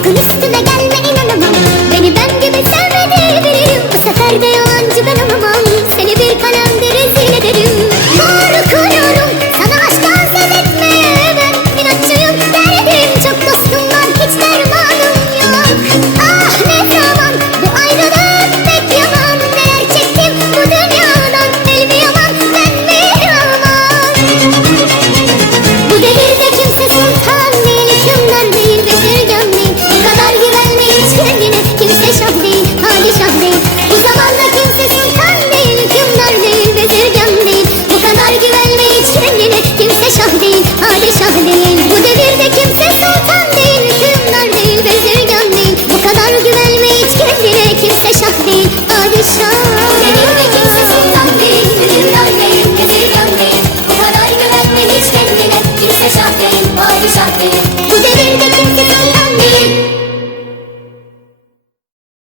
Sakın üstüme gelme inanamam. Beni ben gibi sevmedi bilirim Bu sefer de ben olamam. Seni bir kanal